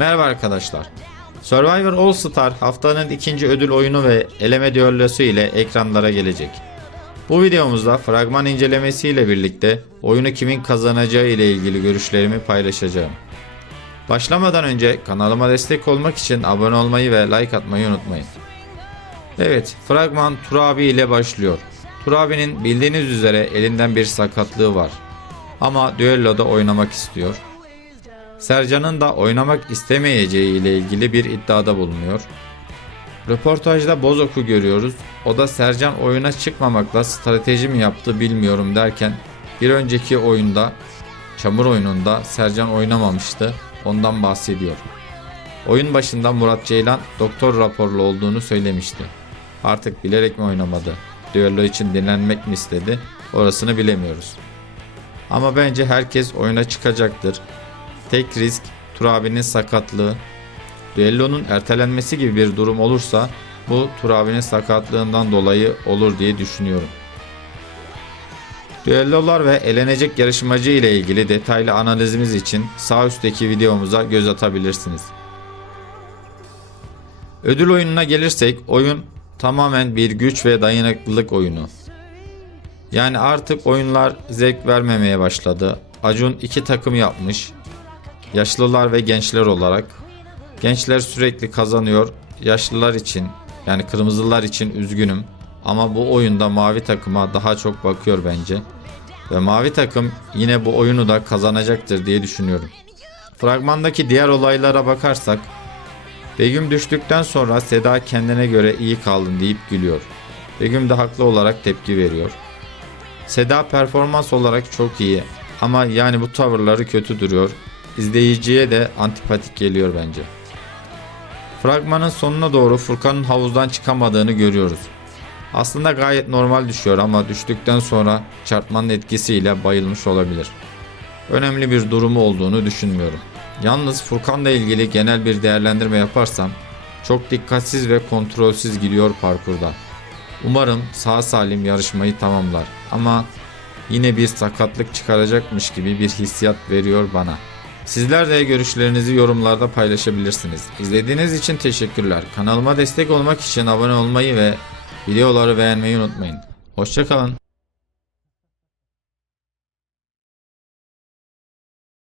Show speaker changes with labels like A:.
A: Merhaba arkadaşlar. Survivor All Star haftanın ikinci ödül oyunu ve eleme düellosu ile ekranlara gelecek. Bu videomuzda fragman incelemesi ile birlikte oyunu kimin kazanacağı ile ilgili görüşlerimi paylaşacağım. Başlamadan önce kanalıma destek olmak için abone olmayı ve like atmayı unutmayın. Evet, fragman Turabi ile başlıyor. Turabi'nin bildiğiniz üzere elinden bir sakatlığı var. Ama düelloda oynamak istiyor. Sercan'ın da oynamak istemeyeceği ile ilgili bir iddiada bulunuyor. Röportajda Bozok'u görüyoruz. O da Sercan oyuna çıkmamakla strateji mi yaptı bilmiyorum derken bir önceki oyunda çamur oyununda Sercan oynamamıştı. Ondan bahsediyor. Oyun başında Murat Ceylan doktor raporlu olduğunu söylemişti. Artık bilerek mi oynamadı? Düello için dinlenmek mi istedi? Orasını bilemiyoruz. Ama bence herkes oyuna çıkacaktır. Tek risk Turabi'nin sakatlığı. Düellonun ertelenmesi gibi bir durum olursa bu Turabi'nin sakatlığından dolayı olur diye düşünüyorum. Düellolar ve elenecek yarışmacı ile ilgili detaylı analizimiz için sağ üstteki videomuza göz atabilirsiniz. Ödül oyununa gelirsek oyun tamamen bir güç ve dayanıklılık oyunu. Yani artık oyunlar zevk vermemeye başladı. Acun iki takım yapmış. Yaşlılar ve gençler olarak. Gençler sürekli kazanıyor. Yaşlılar için yani kırmızılar için üzgünüm. Ama bu oyunda mavi takıma daha çok bakıyor bence. Ve mavi takım yine bu oyunu da kazanacaktır diye düşünüyorum. Fragmandaki diğer olaylara bakarsak Begüm düştükten sonra Seda kendine göre iyi kaldın deyip gülüyor. Begüm de haklı olarak tepki veriyor. Seda performans olarak çok iyi ama yani bu tavırları kötü duruyor. İzleyiciye de antipatik geliyor bence. Fragmanın sonuna doğru Furkan'ın havuzdan çıkamadığını görüyoruz. Aslında gayet normal düşüyor ama düştükten sonra çarpmanın etkisiyle bayılmış olabilir. Önemli bir durumu olduğunu düşünmüyorum. Yalnız Furkan'la ilgili genel bir değerlendirme yaparsam çok dikkatsiz ve kontrolsüz gidiyor parkurda. Umarım sağ salim yarışmayı tamamlar ama yine bir sakatlık çıkaracakmış gibi bir hissiyat veriyor bana. Sizler de görüşlerinizi yorumlarda paylaşabilirsiniz. İzlediğiniz için teşekkürler. Kanalıma destek olmak için abone olmayı ve videoları beğenmeyi unutmayın. Hoşçakalın.